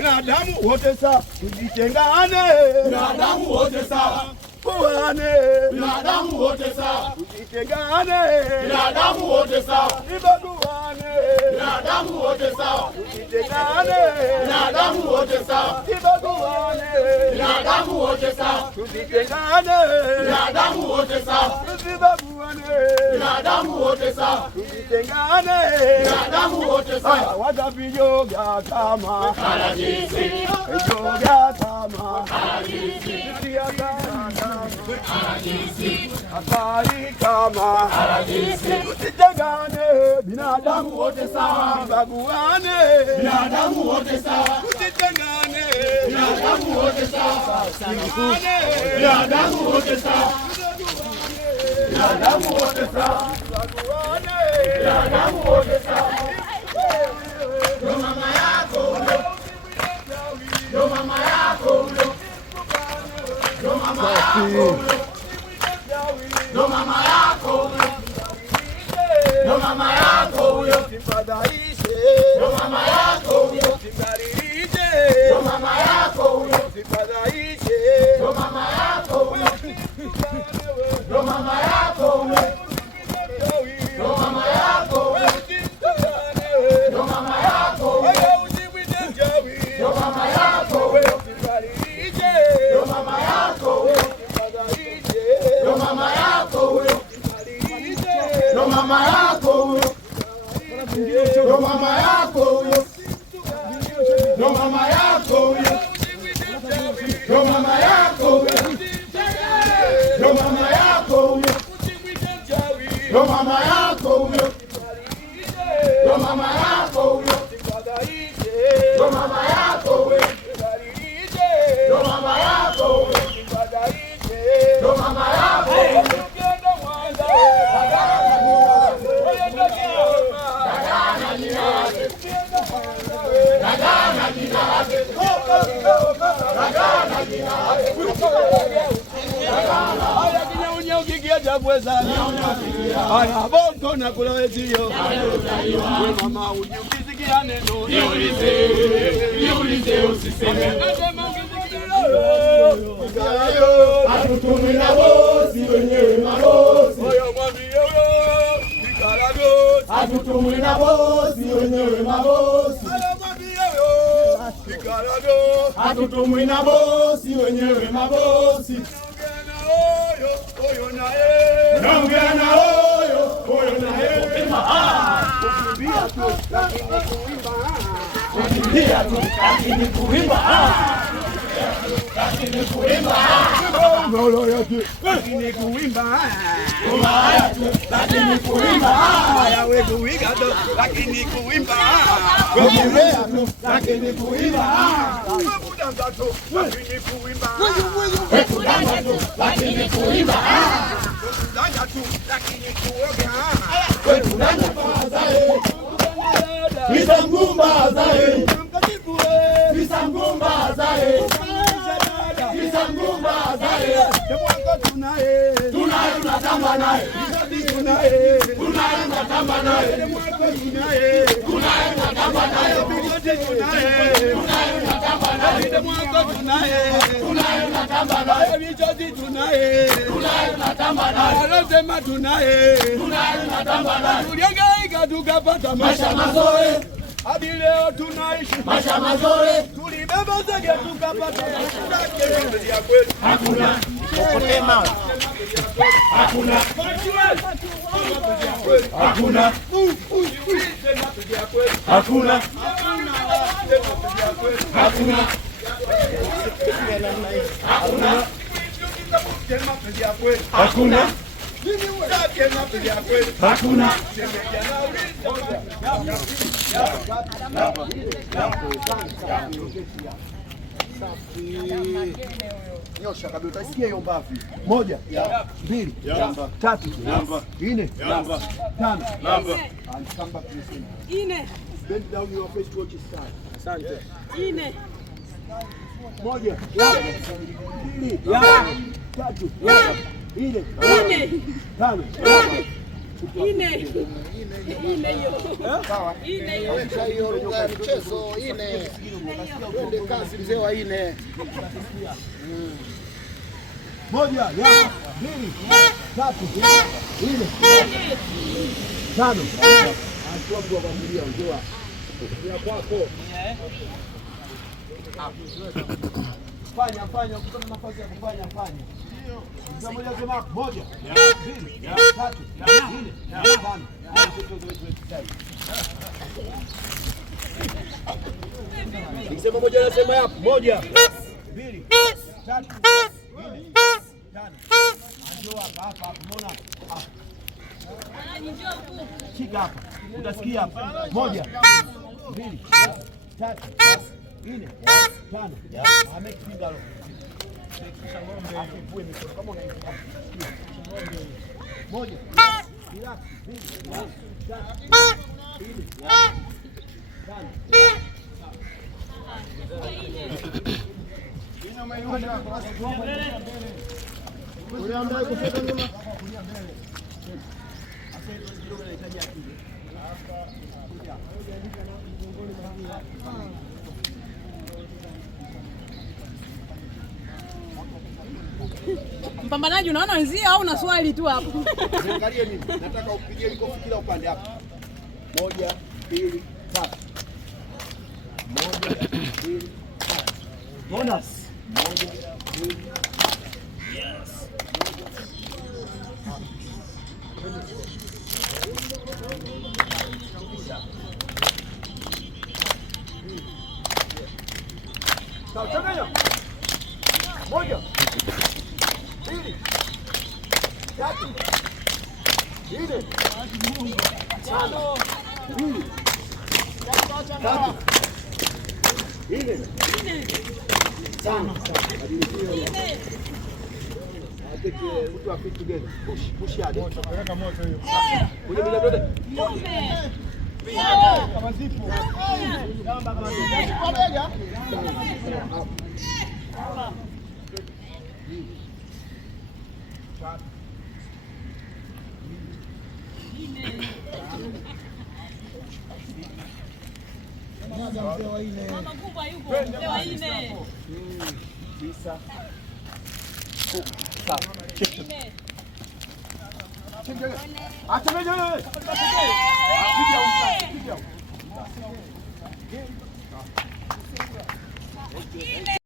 binadamu wote sawa, tujitengane. Binadamu wote sawa, kuane. Binadamu wote sawa, tujitengane. Binadamu wote sawa, ibaguane. Binadamu wote sawa, tujitengane. Binadamu wote sawa, ibaguane. Binadamu wote sawa, tujitengane. Binadamu wote sawa, ibaguane. Binadamu wote sawa, tujitengane. Binadamu wote sawa. Watapijoga kama Paradiso, pijoga kama Paradiso, habari kama Paradiso, tujitengane. Binadamu wote sawa, baguane. Binadamu wote sawa, tujitengane. Binadamu wote sawa, Binadamu wote sawa, Binadamu wote sawa, baguane. Binadamu wote sawa. Ndo mama yako huyo, ndo mama yako huyo, ndo mama yako huyo, ndo mama yako huyo, ndo mama yako huyo, Sifadhaishe. ndo mama yako huyo, Sibadilishe. ndo mama yako huyo, Sifadhaishe. ndo mama yako huyo, ndo mama yako huyo, ndo mama yako huyo, ndo mama yako huyo, ndo mama yako huyo, ndo mama yako huyo, ndo mama yako huyo, ndo mama yako huyo, ndo mama yako huyo, ndo mama yako huyo, ndo mama yako huyo, ndo mama yako huyo, ndo mama yako huyo, ndo mama yako huyo, ndo mama yako huyo, ndo mama yako huyo, ndo mama yako huyo. Aya bongo na kulawezio. We mama ukisikia neno Niulize usiseme. nasema ukisikia Hatutumwi na bosi, wenyewe mabosi. oyo mwambie huyo Ikarago. Hatutumwi na bosi, wenyewe mabosi. Oyo mwambie huyo Ikarago. Hatutumwi na bosi, wenyewe mabosi. Oyo naye Naongea na huyo, huyo na yeye. kukimbia tu lakini kuimba Kukimbia tu, lakini kuimba. Lakini kuimba. ngolo tu lakini kuimba Haya tu, lakini kuimba. haya we kuiga tu lakini kuimba Kukimbia tu, lakini kuimba. kudanga tu lakini kuimba Kudanga tu, lakini kuimba. kudanga tu lakini kuoga Kudanga pazae. Bisa mgumba zae. Bisa mgumba zae. Bisa mgumba zae. tunaye Tunatamba naye. tunaye Tunatamba naye. tunaye Tunatamba naye. Tulihangaika tukapata maisha mazuri, hadi leo tunaishi Maisha mazuri. tulibeba zege tukapata maisha ya kweli. Hakuna. Hakuna. Hakuna. Hakuna. Hakuna. Hakuna. Hakuna. Nyosha kabisa utasikia hiyo mbavu. 1 2 3 4 5 and come back to the center. Ine. Bend down your face towards your side. Asante. Ine. 1 2 3 4 5 Ine hiyo. Sawa. Hiyo lugha ya mchezo ine. Twende kazi mzee wa ine. Moja, ya, mbili, tatu, nne, tano. Achua kwa familia njoo. Ya kwako. Fanya ukipata nafasi ya kufanya fanya. Ndio. Moja sema moja, mbili, tatu, nne, tano. Nikisema moja nasema hapo moja, mbili, tatu, nne, tano. Njoo hapa, umeona? Shika hapa. Utasikia hapa. Moja, mbili, tatu, nne, tano. Amekipiga roho. Akivue mikono kama unaifahamu. Moja, relax, mbili, tatu, nne, tano. Ule ambaye kufika nyuma. Mpambanaji, unaona wenzio au una swali tu hapo? Angalie mimi. Nataka upigie liko kila upande hapa. Moja, mbili, tatu. Moja, mbili, tatu. Bonus. Moja, mbili. Yes. Sawa, changanya. Moja, mbili, tatu, nne, tano, mbili, tatu, nne, tano. Mtu afiki together. Push hadi. Peleka moto hiyo. Kuja bila dole. Kama zipo. Kama zipo. Kwa bega. Mama kubwa yupo, mzee wa ine. 9. Sawa. Acha meje wewe. Piga.